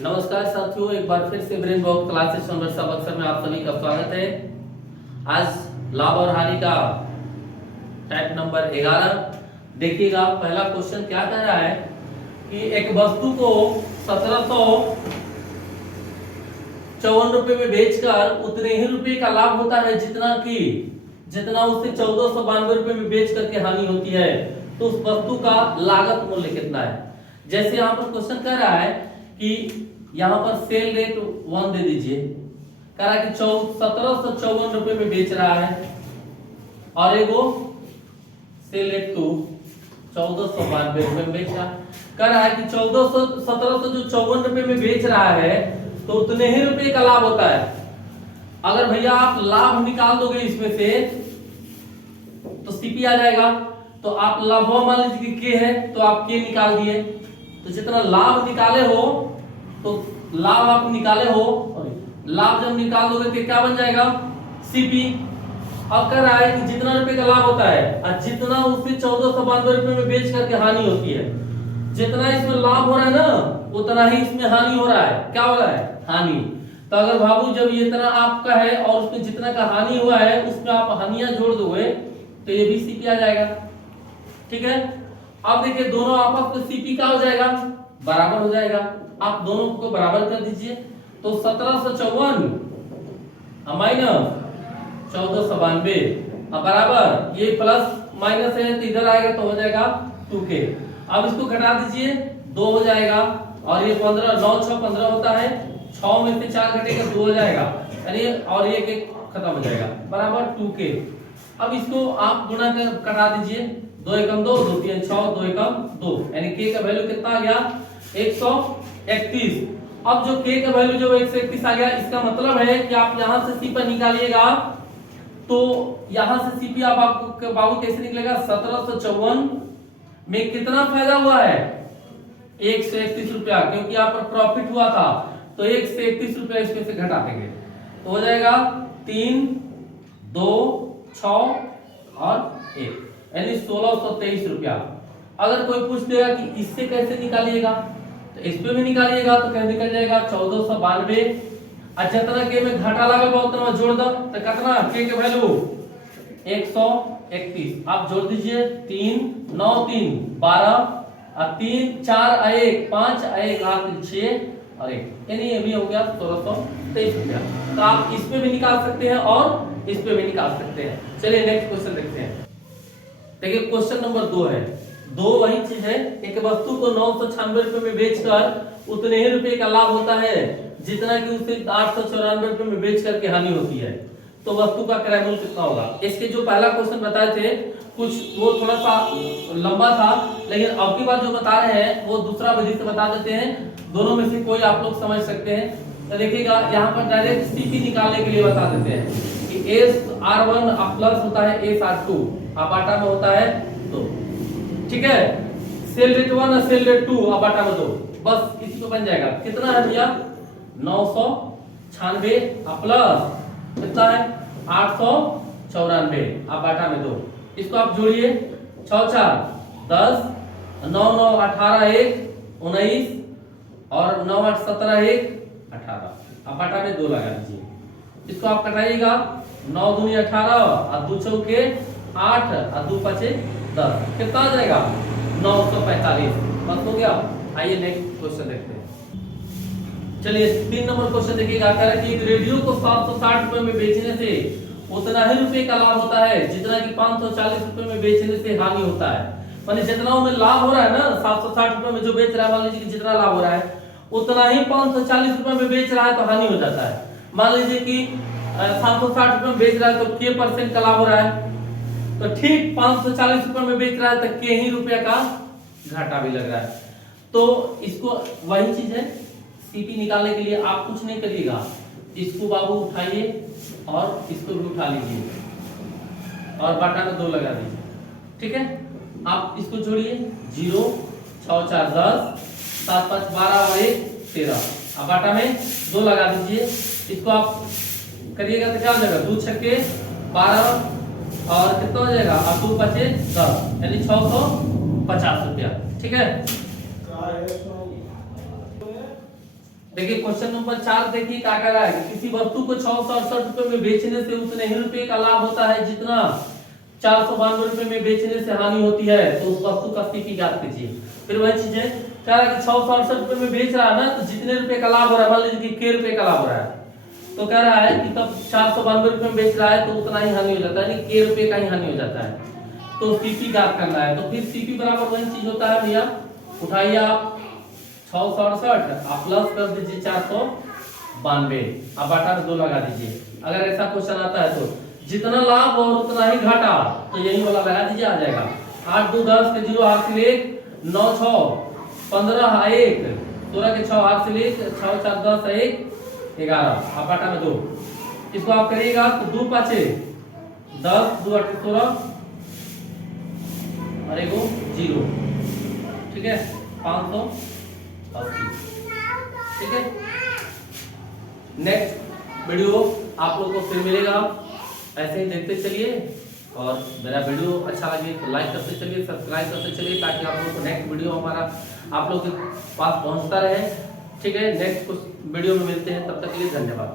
नमस्कार साथियों, एक बार फिर से ब्रेन बॉक्स क्लासेस नंबर सब अक्सर में आप सभी का स्वागत है। आज लाभ और हानि का टाइप नंबर 11। देखिएगा, पहला क्वेश्चन क्या कह रहा है कि एक वस्तु को 1754 रुपए में बेचकर उतने ही रुपए का लाभ होता है जितना उसे 1492 रुपए में बेच करके हानि होती है। तो उस वस्तु का लागत मूल्य कितना है? जैसे यहाँ पर क्वेश्चन कह रहा है कि यहाँ पर सेल रेट 1 दे दीजिए। कह रहा है कि 1754 रुपए में बेच रहा है और एगो सेल रेट 2 1492 रुपए में बेच रहा है। कह रहा है कि 1754 रुपए में बेच रहा है तो उतने ही रुपए का लाभ होता है। अगर भैया आप लाभ निकाल दोगे इसमें से तो सीपी आ जाएगा। तो आप लाभ मान लीजिए कि के है तो आप के निकाल दिए। तो जितना लाभ निकाले हो तो लाभ आप निकाले हो, लाभ जब निकाल दोगे तो क्या बन जाएगा? सीपी। अब कह रहा है कि जितना रुपए का लाभ होता है और जितना उससे 1492 रुपए में बेच करके हानि होती है, जितना इसमें लाभ हो रहा है ना उतना ही इसमें हानि हो रहा है। क्या हो रहा है? हानि। तो अगर बाबू जब ये इतना आपका है और उसमें जितना का हानि हुआ है उसमें आप हानियां जोड़ दोगे तो ये भी सीपी आ जाएगा। ठीक है। अब देखिए दोनों आपस में सीपी का हो जाएगा, बराबर हो जाएगा। आप दोनों को बराबर कर दीजिए। तो 1754 माइनस 1492 बराबर ये प्लस माइनस है तो इधर आएगा तो हो जाएगा 2k। अब इसको घटा दीजिए, 2 हो जाएगा और ये 15 9 6 15 होता है, 6 में से 4 घटेगा 2 हो जाएगा यानी और ये खत्म हो जाएगा बराबर 2k। अब इसको आप गुणा कर कटा दीजिए, 2 एकम 2 2 3 6 2 एकम 2 यानी k का वैल्यू कितना आ गया? 131। अब जो k का वैल्यू जब 131 आ गया इसका मतलब है कि आप यहां से c पर निकालिएगा तो यहां से cp आप आपको बाबू कैसे निकलेगा? 1754 में कितना फायदा हुआ है? 131 रुपया, क्योंकि यहाँ पर प्रॉफिट हुआ था तो 131 रुपया इसमें से घटा देंगे तो हो जाएगा 3 2 6 और 1 यानी 1623 रुपया। अगर कोई पूछ देगा कि इससे कैसे निकालिएगा तो इस पे भी निकालिएगा तो कैसे निकल जाएगा? 1492 और जितना के में घाटा लगा उतना जोड़ दो तो कितना के वैल्यू 131। आप जोड़ दीजिए 3 9 3 12 और 3 4 1 5 1 8 6 और 1 यानी ये भी हो गया 1623 रुपया। तो आप इसमें भी निकाल सकते हैं और इस पे भी निकाल सकते हैं। चलिए नेक्स्ट क्वेश्चन देखते हैं। देखिए क्वेश्चन नंबर 2 है। दो वही चीज है, एक वस्तु को 996 रुपए में बेचकर उतने ही रुपए का लाभ होता है जितना कि उसे 894 रुपए में बेच करके हानि होती है। तो वस्तु का क्रय मूल्य कितना होगा? इसके जो पहला क्वेश्चन बताए थे कुछ वो थोड़ा सा लंबा था, लेकिन अब की बार जो बता रहे हैं वो दूसरा विधि से बता देते हैं। दोनों में से कोई आप लोग समझ सकते हैं। तो देखिएगा यहाँ पर डायरेक्ट सीपी निकालने के लिए बता देते हैं कि SR1 प्लस होता है SR2 आटा में होता है 2। ठीक है। सेल रेट 1 और सेल रेट 2 आटा में 2, बस इसी को बन जाएगा। कितना है भैया? 996 प्लस कितना है? 894 आटा में 2। इसको आप जोड़िए, 6 4 10 9 9 18 1 19 और 9 8 17 1 18 आटा में 2 लगा दीजिए। इसको आप कटाइएगा, 9 दूनी 18 और 2 चौके 8 और 2 पचे 10, कितना आ जाएगा? 945। बस हो गया। आइए नेक्स्ट क्वेश्चन देखते हैं। चलिए 3 नंबर क्वेश्चन देखिएगा। कह रहा है कि एक रेडियो को 760 रुपए में बेचने से उतना ही रुपए का लाभ होता है जितना कि 540 रुपए में बेचने से हानि होता है। माने जितना उनमें लाभ हो रहा है ना, 760 रुपए में जो बेच रहा है, मान लीजिए कि जितना लाभ हो रहा है उतना ही 540 रुपए में बेच रहा है तो हानि हो जाता है। मान लीजिए कि 760 रुपए में बेच रहा है तो के परसेंट का लाभ हो रहा है, तो ठीक 540 रुपए में बेच रहा है तो के ही रुपया का घाटा भी लग रहा है। तो इसको वही चीज है, सीपी निकालने के लिए आप कुछ नहीं करिएगा, इसको बाबू उठाइए और इसको भी उठा लीजिए और बाटा में 2 लगा दीजिए। ठीक है। आप इसको जोड़िए, 0 6 4 10 7 5 12 और 1 13 बाटा में 2 लगा दीजिए। इसको आप करिएगा तो क्या हो जाएगा? 2 छक्के 12 और कितना हो जाएगा? अब 2 पचे 10 यानी 650 रुपया। ठीक है। देखिए क्वेश्चन नंबर 4 देखिए क्या कह रहा है कि किसी वस्तु को 668 रुपए में बेचने से उतने ही रुपए का लाभ होता है जितना 492 रुपए में बेचने से हानि होती है, तो उस वस्तु का स्थिति ज्ञात कीजिए। फिर वही चीज है, कह रहा है कि 668 रुपए में बेच रहा है ना, तो जितने रुपए का लाभ हो रहा है, मान लीजिए कि k रुपए का लाभ हो रहा है, तो कह रहा है कि तब 492 रुपए में बेच रहा है तो उतना ही हानि हो जाता है, यानी k रुपए का ही हानि हो जाता है, तो CP ज्ञात करना है। तो फिर CP बराबर वही चीज होता है भैया, उठाइए आप 668 आप प्लस कर दीजिए 492, आप बटा में 2 लगा दीजिए। अगर ऐसा क्वेश्चन आता है तो जितना लाभ और उतना ही घाटा, तो यही वाला लगा दीजिए, आ जाएगा 8 2 10 के 0 8 से 1 9 6 15 1 16 के 6 8 से 1 6 4 10 1 11, आप बटा में 2, इसको आप करिएगा तो 2 5 10 2 8 16 और 1 0, ठीक है 580, ठीक है। नेक्स्ट वीडियो आप लोगों को फिर मिलेगा, ऐसे ही देखते चलिए, और मेरा वीडियो अच्छा लगे तो लाइक करते चलिए, सब्सक्राइब करते चलिए, ताकि आप लोगों को नेक्स्ट वीडियो हमारा आप लोगों के पास पहुंचता रहे, ठीक है। नेक्स्ट कुछ वीडियो में मिलते हैं, तब तक के लिए धन्यवाद।